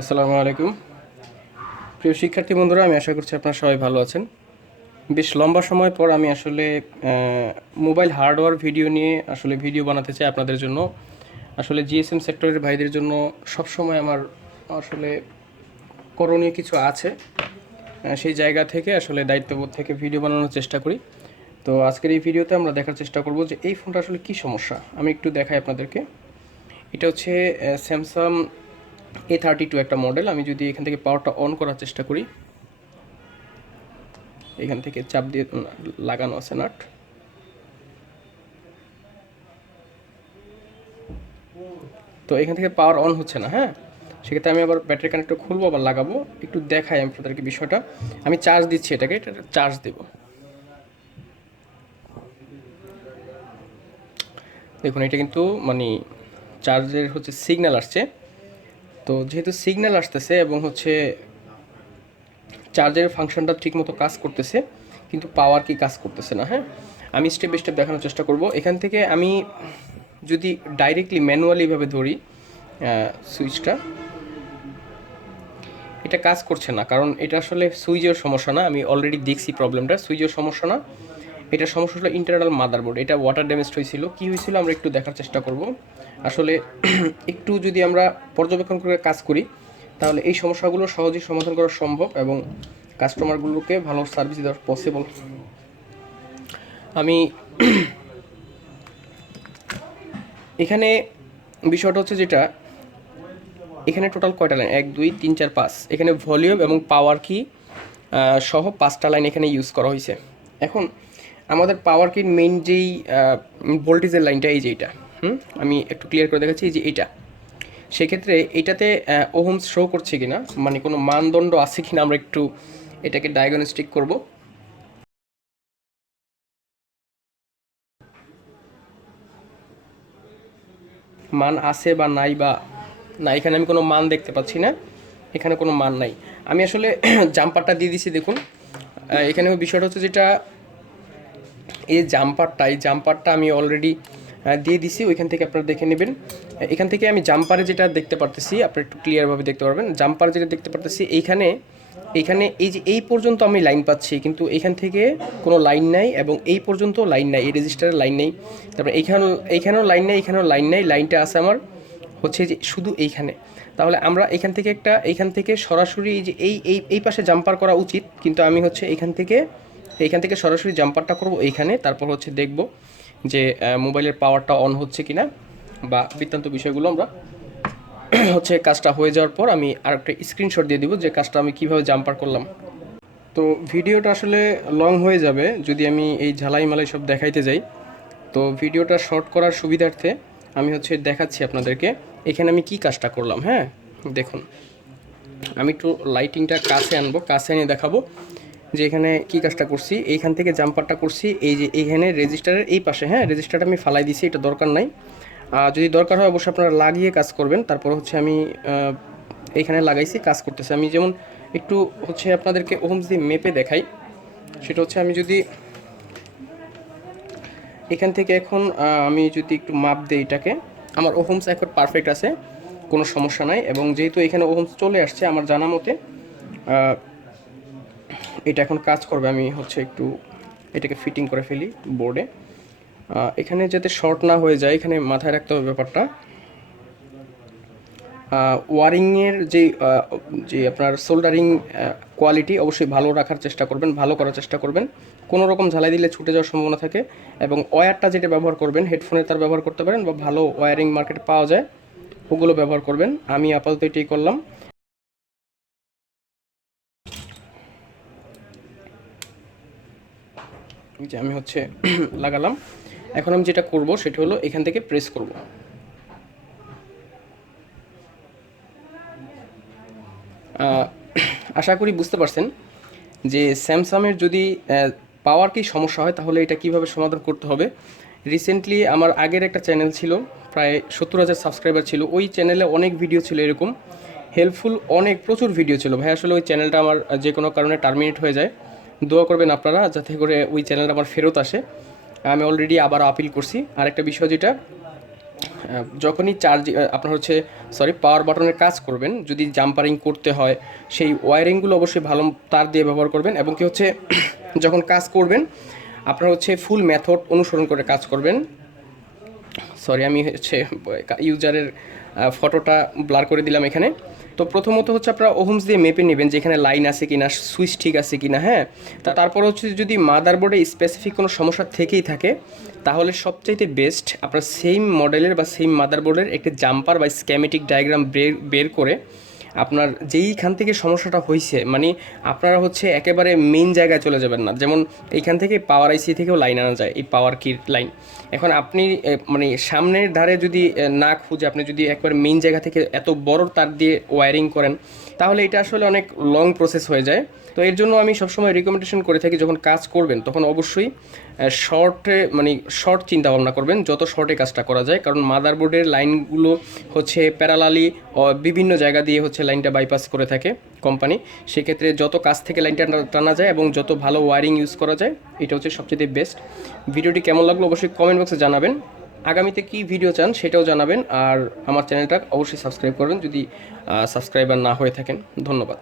আসসালামু আলাইকুম প্রিয় শিক্ষার্থী বন্ধুরা, আমি আশা করছি আপনারা সবাই ভালো আছেন। বেশ লম্বা সময় পর আমি আসলে মোবাইল হার্ডওয়্যার ভিডিও নিয়ে ভিডিও বানাতে চাই আপনাদের জন্য। আসলে জিএসএম সেক্টরের ভাইদের জন্য সবসময় আমার আসলে করণীয় কিছু আছে। সেই জায়গা থেকে দায়িত্ববোধ থেকে ভিডিও বানানোর চেষ্টা করি। তো আজকের এই ভিডিওতে আমরা দেখার চেষ্টা করব যে এই ফোনটা আসলে কী সমস্যা। আমি একটু দেখাই আপনাদেরকে। এটা হচ্ছে স্যামসাং A32 একটা মডেল। আমি যদি এখান থেকে পাওয়ারটা অন করার চেষ্টা করি, এখান থেকে চাপ দিয়ে লাগানো আছে নাট। তো এখান থেকে পাওয়ার অন হচ্ছে না। হ্যাঁ, সেক্ষেত্রে আমি আবার ব্যাটারি কানেক্টর খুলবো, আবার লাগাবো। একটু দেখাই আমি আপনাদেরকে বিষয়টা। আমি চার্জ দিচ্ছি, এটা চার্জ দেব। দেখুন, এটা কিন্তু মানে চার্জের সিগন্যাল আসছে। তো যেহেতু সিগন্যাল আসতেছে এবং চার্জের ফাংশনটা ঠিকমতো কাজ করতেছে, কিন্তু পাওয়ার কি কাজ করতেছে না। হ্যাঁ, আমি স্টেপ বাই স্টেপ দেখানোর চেষ্টা করব। এখান থেকে আমি যদি ডাইরেক্টলি ম্যানুয়ালিভাবে ধরি সুইচটা, এটা কাজ করছে না। কারণ এটা আসলে সুইচের সমস্যা না, আমি অলরেডি দেখছি প্রবলেমটা। সুইচের সমস্যা না, এটা সমস্যা হলো ইন্টারনাল মাদারবোর্ড। এটা ওয়াটার ড্যামেজ হয়েছিল। কী হয়েছিল আমরা একটু দেখার চেষ্টা করব। আসলে একটু যদি আমরা পর্যবেক্ষণ করে কাজ করি, তাহলে এই সমস্যাগুলো সহজেই সমাধান করা সম্ভব এবং কাস্টমারগুলোকে ভালো সার্ভিস দেওয়া পসিবল। আমি এখানে বিষয়টা হচ্ছে যেটা, এখানে টোটাল কয়টা লাইন, 1 2 3 4 5, এখানে ভলিউম এবং পাওয়ার কি সহ 5টা লাইন এখানে ইউজ করা হয়েছে। এখন আমাদের পাওয়ার কির মেইন যেই ভোল্টেজের লাইনটা, এই যে এটা, আমি একটু ক্লিয়ার করে দেখাচ্ছি। এই যে এটা, সেক্ষেত্রে এটাতে ওহমস শো করছে কিনা, মানে কোনো মানদণ্ড আছে কিনা, আমরা একটু এটাকে ডায়াগনস্টিক করব। মান আছে বা নাই, বা না, এখানে আমি কোনো মান দেখতে পাচ্ছি না। এখানে কোনো মান নাই। আমি আসলে জাম্পারটা দিয়ে দিছি। দেখুন, এখানে বিষয়টা হচ্ছে যেটা, এই জাম্পারটা আমি অলরেডি দিয়ে দিছি। ওইখান থেকে আপনারা দেখে নেবেন। এখান থেকে আমি জাম্পারে যেটা দেখতে পারতেছি, আপনারা একটু ক্লিয়ারভাবে দেখতে পারবেন। জাম্পারে যেটা দেখতে পারতেছি, এইখানে এই যে এই পর্যন্ত আমি লাইন পাচ্ছি, কিন্তু এখান থেকে কোনো লাইন নাই এবং এই পর্যন্ত লাইন নাই, এই রেজিস্টারের লাইন নেই। তারপরে এইখানেও লাইন নেই, এখানেও লাইন নেই। লাইনটা আছে আমার যে শুধু এইখানে। তাহলে আমরা এইখান থেকে সরাসরি এই যে এই পাশে জাম্পার করা উচিত, কিন্তু আমি এইখান থেকে সরাসরি জাম্পারটা করব এইখানে। তারপর দেখব যে মোবাইলের পাওয়ারটা অন হচ্ছে কিনা, বা বৃত্তান্ত বিষয়গুলো আমরা কাজটা হয়ে যাওয়ার পর আমি আরেকটা স্ক্রিনশট দিয়ে দিব যে কাজটা আমি কিভাবে জাম্পার করলাম। তো ভিডিওটা আসলে লং হয়ে যাবে যদি আমি এই ঝালাই মালাই সব দেখাইতে যাই। তো ভিডিওটা শর্ট করার সুবিধার্থে আমি দেখাচ্ছি আপনাদেরকে এখানে আমি কি কাজটা করলাম। হ্যাঁ, দেখুন, আমি একটু লাইটিংটা কাছে আনবো, কাছে এনে দেখাবো যে এখানে কি কাজটা করছি। এইখান থেকে জাম্পারটা করছি এই যে এইখানে রেজিস্টারের এই পাশে। হ্যাঁ, রেজিস্টারটা আমি ফালাই দিছি, এটা দরকার নাই। যদি দরকার হয় অবশ্যই আপনারা লাগিয়ে কাজ করবেন। তারপর আমি এইখানে লাগাইছি, কাজ করতেছে। আমি যেমন একটু আপনাদেরকে ওহমস দিয়ে মেপে দেখাই। সেটা আমি যদি এখান থেকে এখন আমি যদি একটু মাপ দিই এটাকে, আমার ওহমস এখন পারফেক্ট আছে, কোনো সমস্যা নাই। এবং যেহেতু এখানে ওহমস চলে আসছে আমার জানা মতে, এটা এখন কাজ করবে। আমি একটু এটাকে ফিটিং করে ফেলি বোর্ডে। এখানে যাতে শর্ট না হয়ে যায়, এখানে মাথায় রাখতে হবে ব্যাপারটা। ওয়ারিংয়ের যে আপনার সোল্ডারিং কোয়ালিটি অবশ্যই ভালো রাখার চেষ্টা করবেন, ভালো করার চেষ্টা করবেন। কোনো রকম ঝালাই দিলে ছুটে যাওয়ার সম্ভাবনা থাকে। এবং ওয়্যারটা যেটা ব্যবহার করবেন, হেডফোনের তার ব্যবহার করতে পারেন, বা ভালো ওয়্যারিং মার্কেটে পাওয়া যায়, ওগুলো ব্যবহার করবেন। আমি আপাতত এটাই করলাম। যে আমি লাগালাম। এখন আমি যেটা করব সেটা হলো এখান থেকে প্রেস করব। আশা করি বুঝতে পারছেন যে স্যামসাংয়ের যদি পাওয়ার কি সমস্যা হয় তাহলে এটা কিভাবে সমাধান করতে হবে। রিসেন্টলি আমার আগের একটা চ্যানেল ছিল, প্রায় 70,000 সাবস্ক্রাইবার ছিল। ওই চ্যানেলে অনেক ভিডিও ছিল এরকম হেল্পফুল, প্রচুর ভিডিও ছিল ভাই। আসলে ওই চ্যানেলটা আমার যে কোনো কারণে টার্মিনেট হয়ে যায়। দোয়া করবেন আপনারা যাতে করে ওই চ্যানেলটা আমার ফেরত আসে। আমি অলরেডি আবার আপিল করছি। আরেকটা বিষয় যেটা, যখনই আপনার হচ্ছে পাওয়ার বাটনের কাজ করবেন, যদি জাম্পারিং করতে হয় সেই ওয়ারিংগুলো অবশ্যই ভালো তার দিয়ে ব্যবহার করবেন, এবং কি হচ্ছে যখন কাজ করবেন আপনার হচ্ছে ফুল মেথড অনুসরণ করে কাজ করবেন। আমি হচ্ছে ইউজারের ফটোটা ব্লার করে দিলাম এখানে। তো প্রথমত হচ্ছে আপনারা ওহমস দিয়ে মেপে নেবেন যে এখানে লাইন আছে কিনা, সুইচ ঠিক আছে কিনা, হ্যাঁ। তারপর হচ্ছে যদি মাদারবোর্ডে স্পেসিফিক কোনো সমস্যা থেকেই থাকে, তাহলে সবচাইতে বেস্ট আপনার সেম মডেলের বা সেম মাদারবোর্ডের একটি জাম্পার বা স্ক্যামেটিক ডায়াগ্রাম বের করে আপনার যেইখান থেকে সমস্যাটা হয়েছে, মানে আপনারা হচ্ছে একেবারে মেইন জায়গায় চলে যাবেন না। যেমন এইখান থেকে পাওয়ার আইসি থেকেও লাইন আনা যায়, এই পাওয়ার কির লাইন। এখন আপনি মানে সামনের ধারে যদি না খুঁজে আপনি যদি একবার মেইন জায়গা থেকে এত বড় তার দিয়ে ওয়্যারিং করেন, তাহলে এটা আসলে অনেক লং প্রসেস হয়ে যায়। তো এর জন্য আমি সবসময় রিকমেন্ডেশন করে থাকি, যখন কাজ করবেন তখন অবশ্যই শর্ট চিন্তা ভাবনা করবেন, যত শর্টে কাজটা করা যায়। কারণ মাদারবোর্ডের লাইনগুলো হচ্ছে প্যারালালি বিভিন্ন জায়গা দিয়ে হচ্ছে লাইনটা বাইপাস করে থাকে কোম্পানি। সেক্ষেত্রে যত কাছ থেকে লাইনটা টানা যায় এবং যত ভালো ওয়ারিং ইউজ করা যায়, এটা হচ্ছে সবচেয়ে বেস্ট। ভিডিওটি কেমন লাগলো অবশ্যই কমেন্ট বক্সে জানাবেন। আগামীতে কী ভিডিও চান সেটাও জানাবেন। আর আমার চ্যানেলটা অবশ্যই সাবস্ক্রাইব করবেন যদি সাবস্ক্রাইবার না হয়ে থাকেন। ধন্যবাদ।